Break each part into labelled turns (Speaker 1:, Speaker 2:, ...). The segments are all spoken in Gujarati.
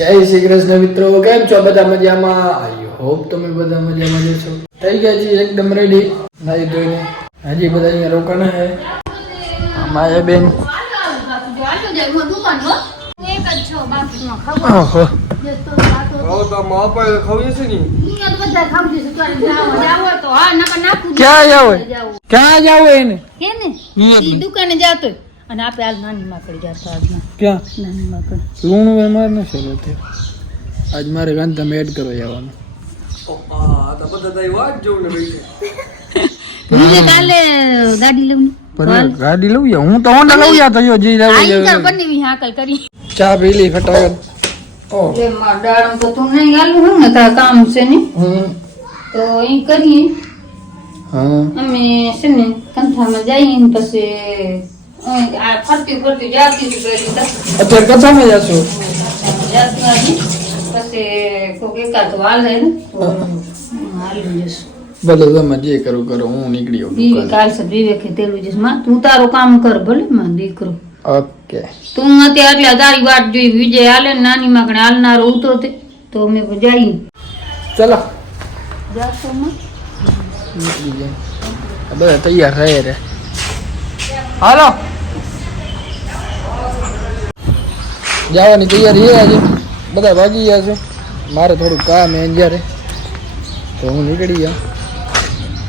Speaker 1: જય શ્રી કૃષ્ણ મિત્રો કેમ છો બધા મજામાં? આઈ હોપ તમે બધા મજામાં જ છો. થઈ ગયા છીએ એકદમ રેડી નાઈ ધોઈને. હજી બધા અહીંયા રોકાણા હે. માયા બેન. ઓહો. ક્યાં જાવ ક્યાં જાવ એને?
Speaker 2: દુકાને જાતો અને આપણે આજ નાની માકડી જાતો આજમાં
Speaker 1: ક્યાં?
Speaker 2: નાની માકડી.
Speaker 1: લૂણું એ ન છે તે? આજ મારે ગાંધ તમે એડ કરો જવાનું.
Speaker 2: ગાડી લઉં
Speaker 1: હું તો હોન્ડા લઉં યા તો જો
Speaker 2: હાકલ કરી.
Speaker 1: ચા પી લી ફટાફટ ઓ.
Speaker 2: જે માં ડાળમ તો તું નહીં આલું હું ને તારા કામ છે ને. તો એ કરીએ.
Speaker 1: હા.
Speaker 2: અમે છે ને કંઠામાં જઈએ ને પછી
Speaker 1: અત્યારે કથામાં જશો?
Speaker 2: જશું
Speaker 1: ભલે તમે જે કરો કરો હું નીકળી આવું
Speaker 2: કાલ સર વિવેકે તેલું જશે માં તું તારું કામ કર ભલે માં દીકરો.
Speaker 1: ઓકે.
Speaker 2: તું અત્યારે એટલે તારી વાત જોઈ વિજય હાલે ને નાની માં કણે હાલનારો ઉતો તે તો અમે જઈએ.
Speaker 1: ચલો.
Speaker 2: જાતો માં?
Speaker 1: બધા તૈયાર રહે રે. હાલો. જવાની તૈયારી છે આજે. બધા ભાગી ગયા છે. મારે થોડું કામ એ જ્યારે. તો હું નીકળી ગયા.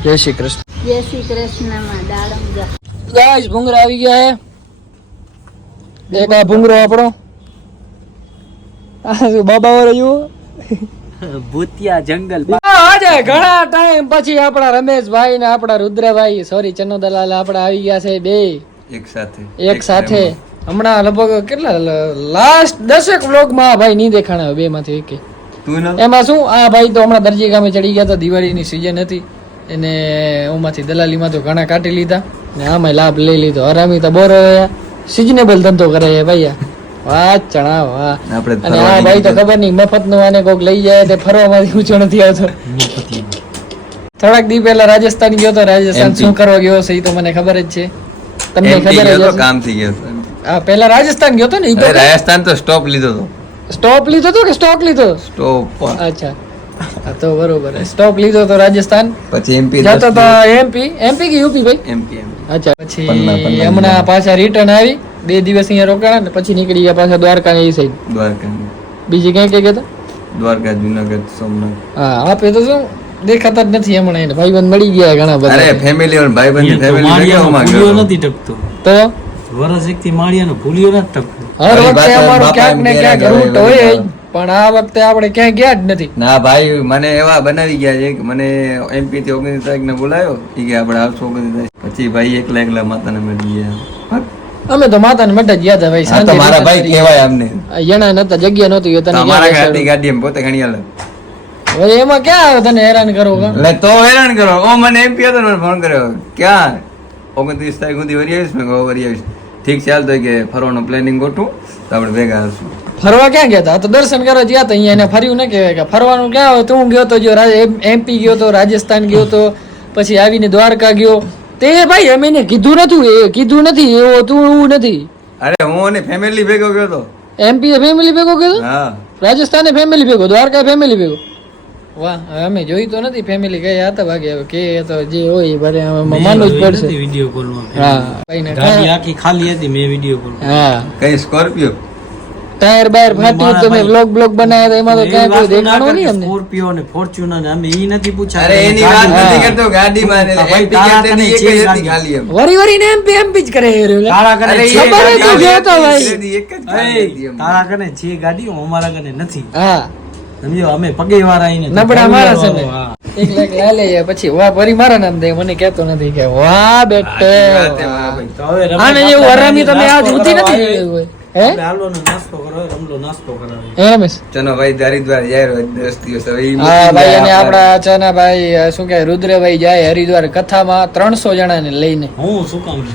Speaker 1: જય શ્રી કૃષ્ણ.
Speaker 2: જય શ્રી કૃષ્ણમાં
Speaker 1: ગાઈસ ભૂંગરા આવી ગયા હે. એક આ ભૂંગરો આપણો. બાબા વાળો જુઓ
Speaker 3: ભૂતિયા જંગલ.
Speaker 1: આજે ઘણા ટાઈમ પછી આપણા રમેશભાઈ ને આપણા રુદ્રભાઈ સોરી ચનો દલાલ આપણા આવી ગયા છે બે.
Speaker 3: એક સાથે.
Speaker 1: એક સાથે. હમણાં લગભગ કેટલા લાસ્ટ દસેક વ્લોગમાં ભાઈ નહીં દેખાણા બે માંથી એક. એમાં શું? આ ભાઈ તો હમણાં દરજી ગામે ચડી ગયા હતા દિવાળીની સિઝન હતી. એને ઓમાંથી દલાલીમાં તો ઘણા કાઢી લીધા. ને આમાં લાભ લઈ લીધો. હરામી તો બોર સિઝનેબલ ધંધો કરે છે ભાઈ. વાહ ચણા વાહ અને આ ભાઈ તો ખબર નહીં મફતનું આને કોક લઈ જાય તે ફરવામાંથી ઊંચો નથી આવતો થોડાક દી પહેલા રાજસ્થાન ગયો તો રાજસ્થાન શું કરવા ગયો છે એ તો મને ખબર જ છે. તમને ખબર જ.
Speaker 3: કામ થઈ ગયો.
Speaker 1: હા પહેલા રાજસ્થાન ગયો તો ને ઈ
Speaker 3: રાજસ્થાન તો સ્ટોપ લીધો તો.
Speaker 1: સ્ટોપ લીધો તો કે સ્ટોક લીધો?
Speaker 3: સ્ટોપ
Speaker 1: અચ્છા. હા તો બરોબર સ્ટોક લીધો તો રાજસ્થાન.
Speaker 3: પછી એમપી
Speaker 1: જતો તો એમપી એમપી કે યુપી ભાઈ?
Speaker 3: એમપી એમપી
Speaker 1: અચ્છા પછી હમણાં પાછા રિટર્ન આવી. બે દિવસ અહીંયા રોકાણા ને પછી નીકળી ગયા પાછા દ્વારકા ને એ સાઈડ
Speaker 3: દ્વારકા
Speaker 1: બીજી ક્યાં ક્યાં ગયા
Speaker 3: દ્વારકા જુનાગઢ સોમનાથ.
Speaker 1: હા આપે તો શું? દેખાતા જ નથી હમણાં એને. ભાઈબંધ મળી ગયા ઘણા
Speaker 3: અરે
Speaker 1: બધા
Speaker 3: ફેમિલી બંધ ફેમિલી
Speaker 4: માળિયાનો
Speaker 3: માં
Speaker 4: ભૂલિયો
Speaker 3: ગયો
Speaker 4: નથી ટકતો
Speaker 1: તો?
Speaker 4: વરસ એક થી માળિયાનો ભૂલિયો નથી ટકતો
Speaker 1: હર વખતે અમારું ક્યાંક ને ક્યાંક રૂટ હોય પણ આ વખતે આપણે ક્યાંય ગયા જ નથી.
Speaker 3: ના ભાઈ મને એવા બનાવી ગયા છે કે મને એમપી થી ઓગણીસ તારીખ ને બોલાયો એ કે આપણે આવશું ઓગણીસ તારીખ. પછી ભાઈ એકલા એકલા માતાને મળી ગયા
Speaker 1: અમે તો માતાને મઢ જ ગયા હતા ભાઈ સાંજે
Speaker 3: મારા ભાઈ કહેવાય અમને.
Speaker 1: જણા નતા જગ્યા નહોતી તને મારા
Speaker 3: ગાડી ગાડી એમ પોતે ઘણી અલગ
Speaker 1: હવે એમાં ક્યાં આવે તને હેરાન કરો
Speaker 3: એટલે તો હેરાન કરો. ઓ મને એમપી હતો ફોન કર્યો. ક્યાં? ઓગણત્રીસ તારીખ સુધી વરી આવીશ? મેં વરી આવીશ. ઠીક હાલ તો કે ફરવાનું પ્લાનિંગ ગોઠવું તો આપણે ભેગા હશું.
Speaker 1: ફરવા ક્યાં ગયા હતા તો દર્શન કરવા ગયા હતા અહીંયા એને ફર્યું ને કહેવાય કે ફરવાનું ક્યાં હોય? તું ગયો તો જો એમપી ગયો તો રાજસ્થાન ગયો તો પછી આવીને દ્વારકા ગયો. તે ભાઈ અમે એને કીધું નતું એ કીધું નથી એવો તું એવું નથી.
Speaker 3: અરે હું અને ફેમિલી ભેગો ગયો તો.
Speaker 1: એમપી ફેમિલી ભેગો ગયો?
Speaker 3: હા.
Speaker 1: રાજસ્થાને ફેમિલી ભેગો દ્વારકા ફેમિલી ભેગો? વાહ અમે જોઈ તો નથી ફેમિલી ગયા હતા ભાગે. હવે કે તો જે હોય એ ભલે માનવું જ પડશે.
Speaker 4: વીડિયો કોલમાં
Speaker 1: હા ભાઈને
Speaker 4: ગાડી આખી ખાલી હતી મેં વીડિયો કોલ
Speaker 1: હા.
Speaker 3: કઈ સ્કોર્પિયો?
Speaker 1: ટાયર બાયર ફાટ્યું તમે
Speaker 4: ભાઈ.
Speaker 1: બ્લોગ બનાવ્યા એમાં તો ક્યાંય કોઈ દેખાણો નહીં અમને.
Speaker 4: સ્કોર્પિયો અને ફોર્ચ્યુનર અમે ઈ નથી પૂછ્યા
Speaker 3: અરે એની વાત નથી કરતો ગાડી
Speaker 4: માં ભાઈ,
Speaker 3: એમપી એક જ હતી ખાલી એમ.
Speaker 1: વરી વરી ને એમપી એમપી જ કરે એ રહ્યો
Speaker 4: તારા
Speaker 3: કરે
Speaker 4: છે
Speaker 1: ખબર જ
Speaker 3: ગાડી
Speaker 1: નથી ભાઈ.
Speaker 3: એક જ.
Speaker 4: તારા કને છે ગાડી અમારા કને નથી.
Speaker 1: હા.
Speaker 4: સમજો અમે પગે વાળા આઈને
Speaker 1: નબળા માણસ છે ને એક લાખ લા લે પછી વાહ વરી મારા નામ દે મને કહેતો નથી કે વાહ બેટે.
Speaker 3: સાચી વાત છે મારા ભાઈ.
Speaker 4: તો હવે રમેશ
Speaker 1: આને જેવું હરામી તમે આ જોતી નથી
Speaker 4: આવ્યા.
Speaker 1: જોયું હોય. હે?
Speaker 4: આપણે નાસ્તો કરાવે રમલો નાસ્તો કરાવે.
Speaker 1: હે રમેશ?
Speaker 3: ચલો ભાઈ હરિદ્વાર જાય દસ દિવસ હવે
Speaker 1: હા ભાઈ
Speaker 3: જાય
Speaker 1: અને
Speaker 3: આપણા-
Speaker 1: આપણા ચનાભાઈ શું કહેવાય રુદ્રભાઈ જાય હરિદ્વાર કથામાં ત્રણસો જણાને લઈને.
Speaker 4: હું શું કામ હું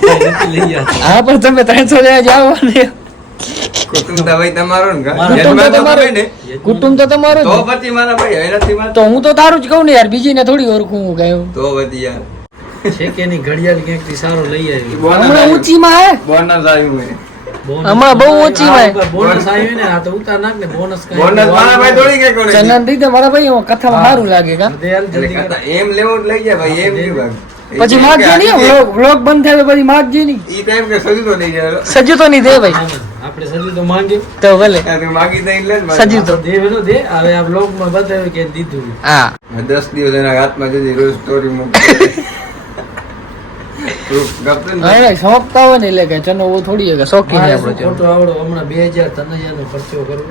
Speaker 4: કઈ નથી લઈ જતો.
Speaker 1: હા પણ તમે ત્રણસો જણા જાઓ ને
Speaker 3: કુટુંબ તો ભાઈ તમારો ને
Speaker 1: કુટુંબ તો
Speaker 3: યજમાન
Speaker 1: તમારું.
Speaker 3: ને.
Speaker 1: કુટુંબ તો તમારું
Speaker 3: તો પછી મારા ભાઈ હવે નથી
Speaker 1: તો હું તો તારું જ કહું ને યાર બીજી ને થોડી ઓળખું હું કહ્યું
Speaker 3: તો પછી યાર.
Speaker 4: છે કે એની ઘડિયાળ ક્યાંકથી સારો લઈ આવી
Speaker 1: હમણાં
Speaker 3: આવ્યું.
Speaker 1: ઊંચીમાં હે?
Speaker 3: બોનસ આવ્યું હે.
Speaker 1: હમણાં બહુ ઊંચી ભાઈ
Speaker 4: બોનસ આવ્યું ને આ તો ઉતાર નાખ ને બોનસ
Speaker 3: બોનસ મારા ભાઈ થોડી કે કોને
Speaker 1: ચંદન દીધે મારા ભાઈ કથામાં સારું લાગે કા?
Speaker 3: એમ લેવું લઈ જાય ભાઈ એમ નહીં ભાઈ
Speaker 1: પછી માગજો નહીં વ્લોગ વ્લોગ બંધ થાય પછી માગજો નહીં.
Speaker 3: ઈ ટાઈમ કે સજુ તો નહીં જાય.
Speaker 1: સજ્જુ તો નહીં દે ભાઈ.
Speaker 4: આપણે સજી તો માંગ્યું
Speaker 1: તો ભલે.
Speaker 3: માગી દઈ લે
Speaker 1: સજી તો.
Speaker 4: દે વેલો દે. હવે આ વ્લોગમાં બતાવે કે દીધું.
Speaker 1: હા.
Speaker 3: દસ દિવસ એના હાથમાં જતી રોજ સ્ટોરી મૂકે.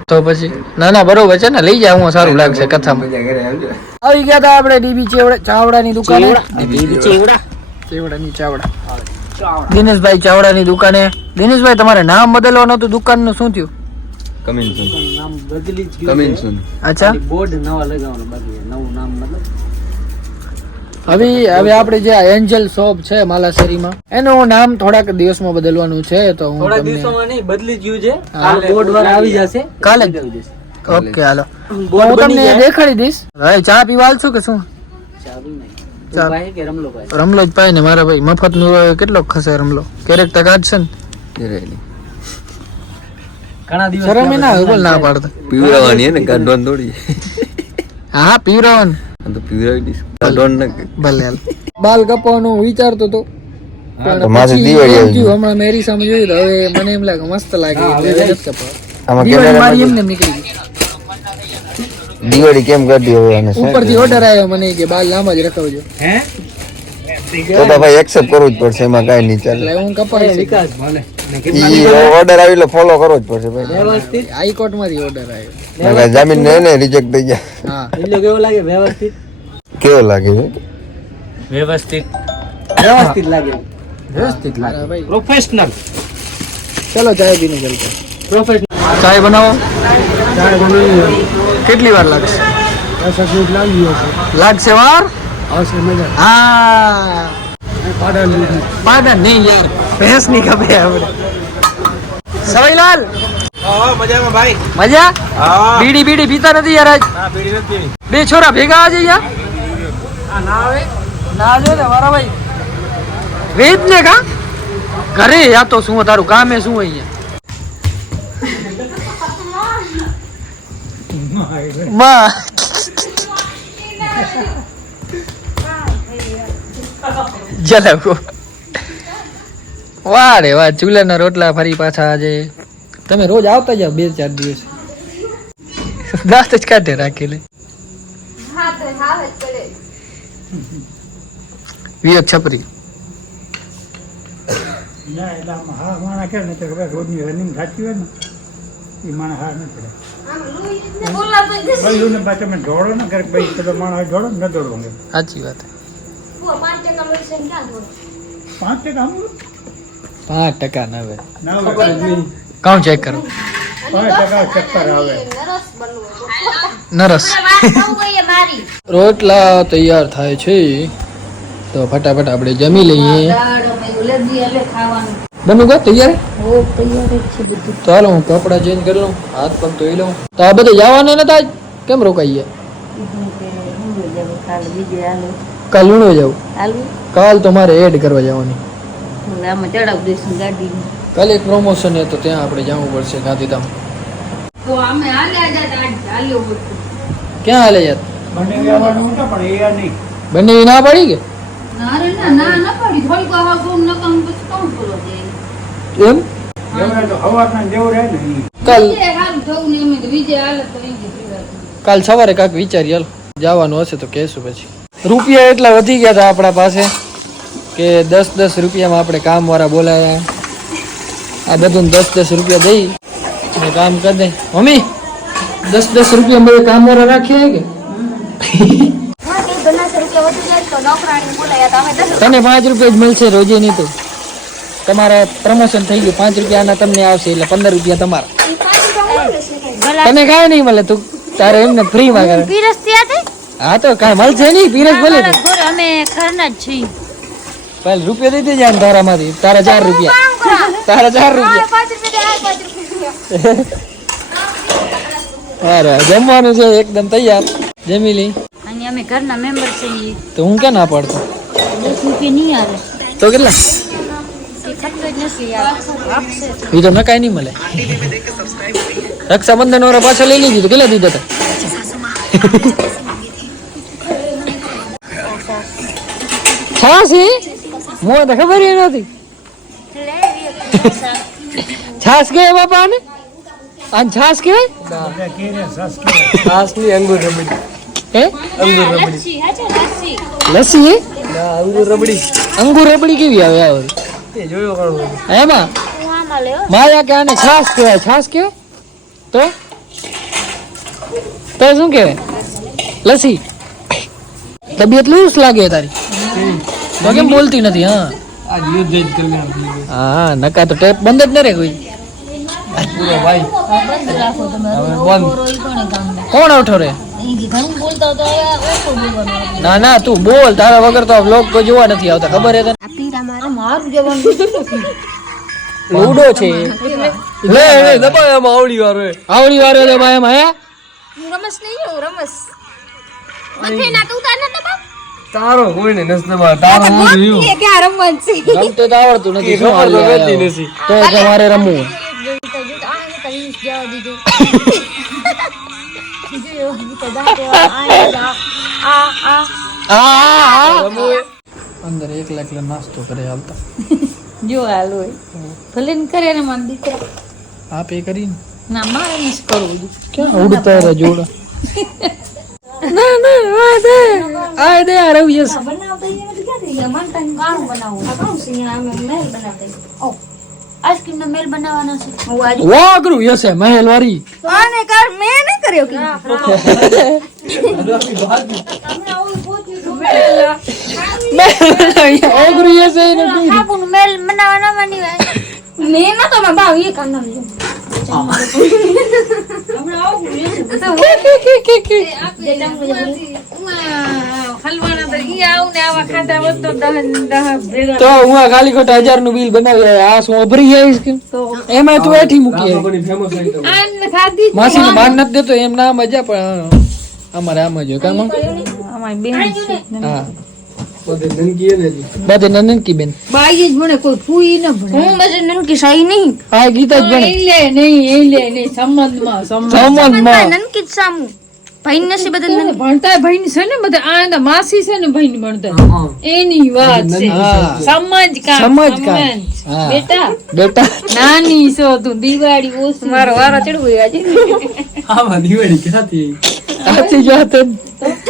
Speaker 3: તું
Speaker 1: પછી ના ના બરોબર છે ને લઈ જાય હું સારું લાગશે કથામાં.
Speaker 3: મજા કરે સમજો
Speaker 1: આવી ગયા હતા આપણે ડીબી ચેવડા ચાવડાની દુકાને. ચેવડા? ચેવડાની ચાવડા. દિનેશભાઈ ચાવડાની દુકાને. દિનેશભાઈ તમારે નામ બદલવાનું હતું દુકાનનું શું થયું?
Speaker 3: Coming soon.
Speaker 4: નામ બદલી
Speaker 3: કમિંગ સુન.
Speaker 1: અચ્છા.
Speaker 4: બોર્ડ નવા લગાવવાનું બાકી નવું નામ મતલબ.
Speaker 1: હવે હવે આપણે જે એન્જલ શોપ છે માલાસરીમાં એનું નામ થોડાક દિવસમાં બદલવાનું છે તો હું
Speaker 4: થોડા દિવસોમાં નહીં બદલી ગયું છે. કાલે બોર્ડ વાળા આવી જશે.
Speaker 1: કાલે? જ?
Speaker 4: આવી જશે.
Speaker 1: ઓકે હાલો. હું તમને દેખાડી દઈશ. હવે ચા પીવા છો કે શું?
Speaker 4: નહીં. રમલો
Speaker 1: જ પાય ને મારા ભાઈ. મફતનું કેટલો ખસે રમલો? ક્યારેક તક કાઢશે ને?
Speaker 4: ઘણા
Speaker 1: શરમ ના બોલ ના પાડતા.
Speaker 3: પીવડાવવાની ને કાઢવાની થોડી.
Speaker 1: હા પીવરાવન
Speaker 3: આ તો પીવડાવી દઈશ. કાઢવાનું
Speaker 1: ભલે હાલ. બાલ કપાવાનું વિચારતો તો હમણાં મેરી સમજ્યું તો હવે મને એમ લાગે મસ્ત લાગે. એટલે કપાવા.
Speaker 5: આમાં
Speaker 1: દિવાળી મારી એમને નીકળી ગઈ.
Speaker 5: દિવાળી કેમ કરતી હવે અને
Speaker 1: ઉપરથી ઓર્ડર આવ્યો મને કે બાલ લાંબા જ રખાવજો.
Speaker 4: હે?
Speaker 5: તો તો ભાઈ એક્સેપ્ટ કરવું જ પડશે એમાં કાઈ નહીં ચાલે.
Speaker 1: એટલે હું કપાઈ
Speaker 4: વિકાસ ભલે.
Speaker 5: ઓર્ડર આવી એટલે ફોલો કરવો જ પડશે ભાઈ.
Speaker 4: વ્યવસ્થિત?
Speaker 1: હાઈકોર્ટમાંથી ઓર્ડર આવ્યો
Speaker 5: જામીન ને એને રિજેક્ટ થઈ ગયા.
Speaker 1: હા.
Speaker 4: એટલો કેવો લાગે? વ્યવસ્થિત?
Speaker 5: કેવો લાગે?
Speaker 4: વ્યવસ્થિત. વ્યવસ્થિત લાગે. વ્યવસ્થિત
Speaker 1: હા,
Speaker 4: પ્રોફેશનલ
Speaker 1: ચલો ચાય પીને ચલતે
Speaker 4: પ્રોફેશનલ
Speaker 1: ચાય બનાવો? કેટલી વાર લાગશે? લાગશે વાર? હા. પાડન નહીં યાર ભેંસની ખપે આપણે. સવાઈલાલ?
Speaker 4: મજામાં ભાઈ.
Speaker 1: મજા?
Speaker 4: હા.
Speaker 1: બીડી બીડી પીતા નથી યાર આજ?
Speaker 4: હા પીડી નથી પીવી.
Speaker 1: બે છોરા ભેગા આજે યાર
Speaker 4: ના આવે.
Speaker 1: ના જો ને મારા ભાઈ. વેદ ને કા? ઘરે યા તો શું તારું કામે શું અહીંયા? માં જલાકો વાહ રે વાહ ચૂલાના રોટલા ફરી પાછા આજે તમે રોજ આવતા જાવ બે ચાર દિવસ દાંત જ કાઢે રાખી લે વિવેક છપરી
Speaker 6: ના એટલે હા માણા કે ને કે રનિંગ સાચી હોય ને એ માણા હાર ન પડે ભાઈ ને પાછા દોડો ને કરે ભાઈ પેલો માણસ દોડો ને ન દોડવો
Speaker 1: સાચી વાત.
Speaker 6: પાંચ ટકા
Speaker 1: પાંચ ટકા ના આવે.
Speaker 6: ના આવે.
Speaker 1: કાઉન્ટ ચેક કરો?
Speaker 6: પાંચ ટકા ચક્કર આવે.
Speaker 1: નરસ રોટલા તૈયાર થાય છે. તો ફટાફટ આપણે જમી લઈએ. બનુ કા તૈયાર?
Speaker 2: ઓ તૈયાર છે બધું.
Speaker 1: તો હું કપડા ચેન્જ કરી લઉં હાથ પગ ધોઈ લઉં. તો આ બધે જવાના નતા આજ કેમ રોકાઈએ?
Speaker 2: કાલે
Speaker 1: લુણો જાવ? કાલ તો મારે એડ કરવા જવાની.
Speaker 2: આમાં ચડાવ દઈશું ગાડી
Speaker 1: કાલે એક પ્રમોશન હતો તો ત્યાં આપણે જવું પડશે ગાંધીધામ. ક્યાં હાલે યાર
Speaker 6: બંને
Speaker 1: ના પડી કે?
Speaker 2: ના ના ના ના પડી. થોડીક વાર ગુમ ન કામ પછી કોણ કરો
Speaker 1: એમ. કાલ સવારે કાંક વિચારી હાલ. જવાનું હશે તો કહેશું પછી. રૂપિયા એટલા વધી ગયા હતા આપણા પાસે કે દસ દસ રૂપિયામાં આપણે કામવાળા બોલાયા. આ બધું દસ દસ રૂપિયા દઈ અને કામ કરી દે. મમ્મી દસ દસ રૂપિયા બધે કામવાળા રાખીએ કે? તને પાંચ રૂપિયા જ મળશે રોજે નહીં તો. તમારા પ્રમોશન થઈ ગયું. પાંચ રૂપિયાના તમને આવશે એટલે પંદર રૂપિયા તમારા. તને કાંઈ નહીં મળે તું તારે એમને ફ્રીમાં કરે.
Speaker 7: પીરસતી હતી
Speaker 1: હા તો કાંઈ મળશે નહીં પીરસ ભલે
Speaker 7: અમે ઘરના જ છીએ.
Speaker 1: પહેલા રૂપિયા દઈ દેજે આને તારામાંથી તારા ચાર રૂપિયા. તારા ચાર રૂપિયા. અરે જમવાનું છે એકદમ તૈયાર. જમી લઈ
Speaker 7: અને અમે ઘરના મેમ્બર છીએ.
Speaker 1: તો હું ક્યાં ના પાડતો?
Speaker 7: દસ રૂપિયા નહીં આવે.
Speaker 1: તો કેટલા?
Speaker 7: એ થતું જ નથી
Speaker 1: તો નકાઈ નહીં મળે. રક્ષાબંધન વાળા પાછા લઈ લીધું તો કેટલા દીધા હતા? છાસ? મને તો ખબર એ નથી છાસ કે બાપા ને આ છાસ કે
Speaker 6: છાસની અંગુર રબડી.
Speaker 1: હે?
Speaker 7: અંગુર રબડી. લસ્સી
Speaker 1: હે?
Speaker 6: અંગુર રબડી.
Speaker 1: અંગુર રબડી કેવી આવે આવે
Speaker 6: એ જોયો કોણ
Speaker 1: એમાં?
Speaker 7: હું આમાં લેવો
Speaker 1: માયા કે આને છાસ કહેવાય. છાસ કહેવાય? તો? તો શું કહેવાય? લસ્સી. તબિયત લૂસ લાગે તારી. તો કેમ બોલતી નથી હા?
Speaker 6: આજ યુદ્ધ જ કરી નાખ્યું.
Speaker 1: હા નકા તો ટેપ બંધ જ ન રહે કોઈ.
Speaker 6: પૂરો ભાઈ.
Speaker 2: બંધ રાખો તમે
Speaker 6: હવે બંધ.
Speaker 2: બોરો ઈ કોણે કામના
Speaker 1: કોણ અવઠો રે?
Speaker 2: ઈ ઘણું બોલતા તો ઓછું બોલવાનું
Speaker 1: ના ના તું બોલ. તારા વગર તો વ્લોગ કોઈ જોવા નથી આવતા. ખબર હે તને?
Speaker 2: આ મારું જવાનું
Speaker 1: લૂડો છે.
Speaker 6: લે લે દબાય આમાં આવડી વાર
Speaker 1: આવડી વાર દબાય એમાં હે?
Speaker 7: રમસ નહીં હું રમસ. મથે ના તું તાર ના દબા
Speaker 6: તારો કોઈને નસ દબા તારો હું રહ્યો?
Speaker 7: કે આ રમવાન છે?
Speaker 1: રમતો તો આવડતું નથી શું
Speaker 6: ખબર તો
Speaker 1: હાલી
Speaker 6: રહેતી
Speaker 1: આયા
Speaker 6: નથી.
Speaker 1: તો કે આ રમવું આ આ, આ. અંદર એકલા એકલા નાસ્તો કરે હાલતા.
Speaker 2: જો હાલ હોય. ભલે ને કરે ને મારા દીકરા.
Speaker 1: આપ એ કરીને.
Speaker 2: ના મારે નથી કરવું.
Speaker 1: ક્યાં ઉડતા હતા જોડા? ના ના આ દે. આ દે આ રવિ યસ.
Speaker 7: બનાવતા એ નથી ક્યાંથી ગયા? મન તને ગાણું બનાવું. આ ગાણું છે અહીંયા અમે મેલ બનાવતા ઓ આઈસ્ક્રીમ નો મેલ બનાવવાનો છે. હું આજે
Speaker 1: વાગરું યસે મહેલ વારી
Speaker 7: આને કર મેં નહીં કર્યો કે.
Speaker 2: તો
Speaker 1: હું આ ખાલી ખોટા હજારનું બિલ બનાવી આ શું અભરી આવીશ કે એમાં તું એઠી મૂકી માસી ને માન નથી દેતો એમ ના મજા પણ અમારે આમ જ હોય. કામ
Speaker 2: અમારી બેન
Speaker 1: હા.
Speaker 6: બધે નનકી એને જ.
Speaker 1: બધે નનકી બેન.
Speaker 2: બાઈ જ ભણે કોઈ ફૂઈ ન ભણે.
Speaker 7: હું બસ નનકી સાઈ નહીં?
Speaker 1: હા ગીતા જ ભણે.
Speaker 2: એ નહીં એ નહીં સંબંધમાં
Speaker 1: સંબંધમાં.
Speaker 7: નનકી જ સામું. ભાઈ નસી બધા
Speaker 2: ભણતા ભાઈ છે ને બધા? આ એના માસી છે ને ભાઈ ભણતા? એની વાત છે. સમજ કામ
Speaker 1: સમજ. કામ.
Speaker 2: બેટા.
Speaker 1: બેટા.
Speaker 2: નાની છો તું દિવાળી ઓછી. મારો વારો ચડવું આજે.
Speaker 6: આમાં દિવાળી ક્યાંથી
Speaker 1: સાચી જ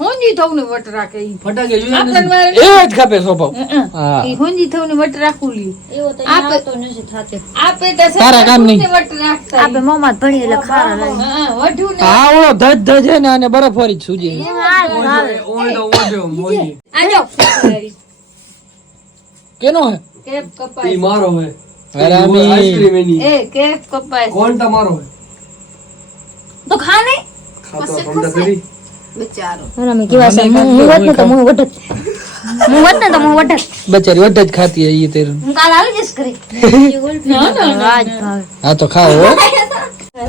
Speaker 2: હોંજી થવું ને વટ રાખે ઈ.
Speaker 6: ફટાકે
Speaker 2: જોઈએ
Speaker 1: એવો જ ખપે સ્વભાવ હા
Speaker 2: ઈ હોંજી થવું ને વટ રાખું લ્યું
Speaker 7: એવો તો
Speaker 2: આપે-
Speaker 7: નથી થાતે.
Speaker 2: આપે તો
Speaker 1: તારા કામ નહીં.
Speaker 2: વટ રાખતા
Speaker 7: આપે મોમાં ભણી એટલે ખારા લાગે.
Speaker 2: હા વઢું ને
Speaker 1: હા ઓળો ધજ ધજ હે ને અને બરફ વાળી સુજે
Speaker 6: ઓળો ઓળો મોજી
Speaker 2: આજો
Speaker 1: કેનો હે?
Speaker 2: કેપ
Speaker 6: ઈ મારો હે.
Speaker 1: હરામી.
Speaker 6: આઈસ્ક્રીમ એની.
Speaker 2: એ કેપ કપાય
Speaker 6: કોણ તમારો હે?
Speaker 7: તો ખાને?
Speaker 6: ખાતો સમજા કરી
Speaker 2: બચારો
Speaker 7: હરામી કેવા છે હું વટ ને તો હું વટ હું વટ ને તો હું વટ
Speaker 1: બચારી વટ જ ખાતી હે તેર
Speaker 7: કાલ આવી જઈશ
Speaker 1: હા તો ખાઓ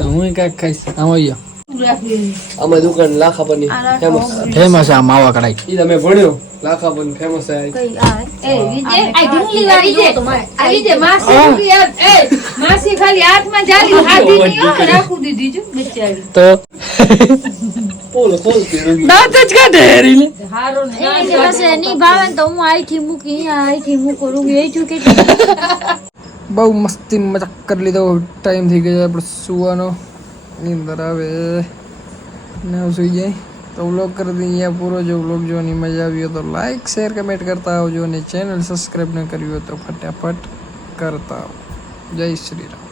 Speaker 1: હું. કાંઈક ખાઈશ. આમ આવ્યો
Speaker 6: આમાં દુકાન લાખા પની ફેમસ
Speaker 1: ફેમસ આ માવા કઢાઈ.
Speaker 6: ઈ તમે ભણ્યો? લાખા પની ફેમસ
Speaker 7: આ.
Speaker 2: એ? વિજય
Speaker 7: આ ઢીંગલી વાળી જો
Speaker 2: આ વિજય માસી એ માસી ખાલી હાથમાં જાલી ખાધી નહીં રાખું દીધી જો. બચારી
Speaker 1: તો?
Speaker 6: પોલ ખોલતી
Speaker 1: દાંત જ કાઢે હેરીને.
Speaker 2: હારો ને
Speaker 7: એને કે ભાવે તો હું આઈથી મૂકી અહીંયા આઈથી મૂકો રૂગી એ છું કે
Speaker 1: બહુ મસ્તી મજાક કરી લીધો. ટાઈમ થઈ ગયો આપણે સુવાનો. નીંદર આવે. ને સુઈ જાય. તો વ્લોગ કરી દઈએ અહીંયા પૂરો. જો વ્લોગ જોવાની મજા આવી હોય તો લાઈક શેર કમેન્ટ કરતા આવજો અને ચેનલ સબસ્ક્રાઈબ ન કર્યું હોય તો ફટાફટ કરતા આવો જય શ્રી રામ.